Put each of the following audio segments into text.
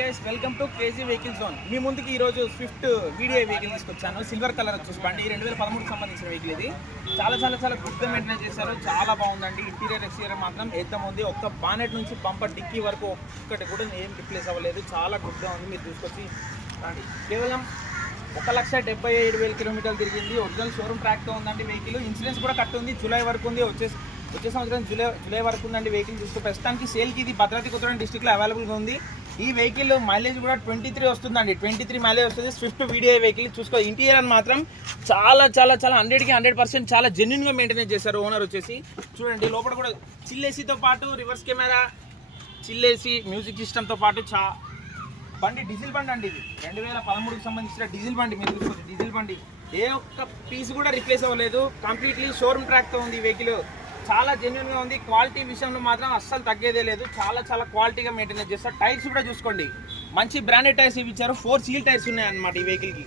Guys welcome to crazy vehicle zone. మీ ముందుకి ఈరోజు స్విఫ్ట్ వీడియో వెహికల్ తీసుకొచ్చాను. సిల్వర్ కలర్ వచ్చేసి బండి 2013 సంబంధించిన వెహికల్. ఇది చాలా గుడ్గా మెయింటైన్ చేశారు. చాలా బాగుందండి. ఇంటీరియర్ ఎక్స్టీరియర్ మాత్రం ఏదం ఉంది. ఒక్క బానెట్ నుంచి బంపర్ డిక్కీ వరకు ఒక్కటి కూడా ఏం రిప్లేస్ అవ్వలేదు. చాలా గుడ్గా ఉంది. మీరు తీసుకొచ్చి కేవలం 1,77,000 కిలోమీటర్లు తిరిగింది. ఒరిజినల్ షోరూమ్ ట్రాక్తో ఉందండి వెహికల్. ఇన్సూరెన్స్ కూడా కట్ ఉంది. జూలై వరకు ఉంది. వచ్చే సంవత్సరం జూలై వరకు ఉందండి వెహికల్. చూస్తే ప్రస్తుతానికి సేల్కి ఇది భద్రాద్రి కొత్తగూడెం డిస్ట్రిక్ట్లో అవైలబుల్గా ఉంది. ఈ వెహికల్ మైలేజ్ కూడా 23 వస్తుందండి. 23 మైలేజ్ వస్తుంది. స్విఫ్ట్ వీడియో వెహికల్ చూసుకో. ఇంటీరియర్ మాత్రం చాలా 100కి 100% చాలా జెన్యున్గా మెయింటైన్ చేశారు ఓనర్ వచ్చేసి. చూడండి లోపల కూడా చిల్లేసీతో పాటు రివర్స్ కెమెరా, చిల్లేసి మ్యూజిక్ సిస్టమ్తో పాటు బండి డీజిల్ బండి అండి. ఇది 2013కి సంబంధించిన డీజిల్ బండి. మీరు చూసుకోవచ్చు డీజిల్ బండి. ఏ ఒక్క పీస్ కూడా రిప్లేస్ అవ్వలేదు. కంప్లీట్లీ షోరూమ్ ట్రాక్తో ఉంది ఈ వెహికల్. చాలా జెన్యున్గా ఉంది. క్వాలిటీ విషయంలో మాత్రం అస్సలు తగ్గేదే లేదు. చాలా క్వాలిటీగా మెయింటైన్ చేస్తారు. టైర్స్ కూడా చూసుకోండి, మంచి బ్రాండెడ్ టైర్స్ ఇచ్చారు. 4 సీల్ టైర్స్ ఉన్నాయన్నమాట ఈ వెహికల్కి.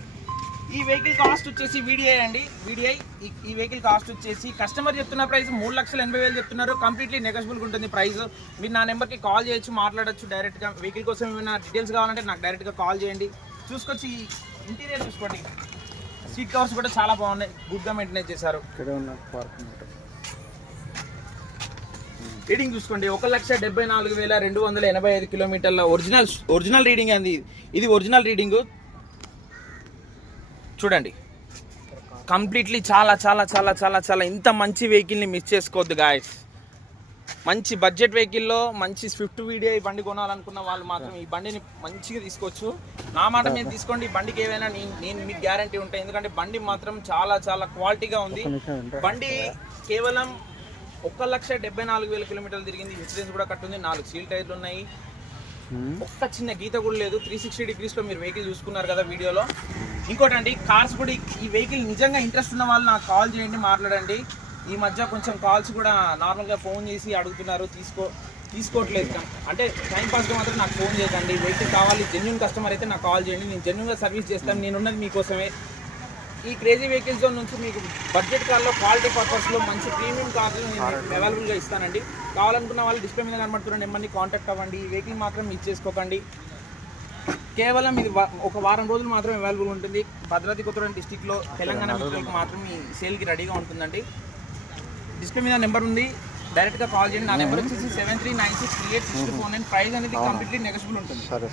ఈ వెహికల్ కాస్ట్ వచ్చేసి వీడిఐ అండి. వీడిఐ ఈ వెహికల్ కాస్ట్ వచ్చేసి కస్టమర్ చెప్తున్న ప్రైస్ 3,80,000 చెప్తున్నారు. కంప్లీట్లీ నెగోషియబుల్గా ఉంటుంది ప్రైస్. మీరు నా నెంబర్కి కాల్ చేయొచ్చు, మాట్లాడచ్చు డైరెక్ట్గా. వెహికల్ కోసం ఏమైనా డీటెయిల్స్ కావాలంటే నాకు డైరెక్ట్గా కాల్ చేయండి. చూసుకొచ్చి ఇంటీరియర్ చూసుకోండి. సీట్ కవర్స్ కూడా చాలా బాగున్నాయి. గుడ్గా మెయింటైన్ చేశారు. రీడింగ్ చూసుకోండి. 1,74,285 కిలోమీటర్ల ఒరిజినల్ రీడింగ్ అండి. ఇది ఒరిజినల్ రీడింగ్ చూడండి. కంప్లీట్లీ చాలా ఇంత మంచి వెహికల్ని మిస్ చేసుకోవద్దు గాయస్. మంచి బడ్జెట్ వెహికల్లో మంచి స్విఫ్ట్ వీడియో ఈ బండి కొనాలనుకున్న వాళ్ళు మాత్రం ఈ బండిని మంచిగా తీసుకోవచ్చు. నా మాట మీద తీసుకోండి. బండికి ఏమైనా నేను మీకు గ్యారంటీ ఉంటాయి. ఎందుకంటే బండి మాత్రం చాలా క్వాలిటీగా ఉంది. బండి కేవలం 1,74,000 కిలోమీటర్లు తిరిగింది. ఇన్సూరెన్స్ కూడా కట్టుంది. 4 సీల్ టైర్లు ఉన్నాయి. ఒక్క చిన్న గీత కూడా లేదు. 360 డిగ్రీస్లో మీరు వెహికల్ చూసుకున్నారు కదా వీడియోలో. ఇంకోటండి, కార్స్ కూడా ఈ వెహికల్ నిజంగా ఇంట్రెస్ట్ ఉన్న వాళ్ళు నాకు కాల్ చేయండి, మాట్లాడండి. ఈ మధ్య కొంచెం కాల్స్ కూడా నార్మల్గా ఫోన్ చేసి అడుగుతున్నారు. తీసుకోవట్లేదు. అంటే టైంపాస్గా మాత్రం నాకు ఫోన్ చేయకండి. వెహికల్ కావాలి, జెన్యున్ కస్టమర్ అయితే నాకు కాల్ చేయండి. నేను జెన్యున్గా సర్వీస్ చేస్తాను. నేనున్నది మీకోసమే. ఈ క్రేజీ వెహికల్ జోన్ నుంచి మీకు బడ్జెట్ కార్లో క్వాలిటీ పర్పస్లో మంచి ప్రీమియం కార్లు నేను అవైలబుల్గా ఇస్తానండి. కావాలనుకున్న వాళ్ళు డిస్ప్లే మీద కనబడుతున్న నెంబర్ని కాంటాక్ట్ అవ్వండి. ఈ వెహికల్ మాత్రం మిస్ చేసుకోకండి. కేవలం ఇది ఒక వారం రోజులు మాత్రం అవైలబుల్ ఉంటుంది. భద్రాద్రి కొత్తగూడెం డిస్టిక్లో తెలంగాణ మిత్రులకు మాత్రం ఈ సేల్కి రెడీగా ఉంటుందండి. డిస్ప్లే మీద నెంబర్ ఉంది, డైరెక్ట్గా కాల్ చేయండి. నా నెంబర్ వచ్చేసి 7396386249. ప్రైస్ అనేది కంప్లీట్లీ నెగోషియబుల్ ఉంటుంది. సరే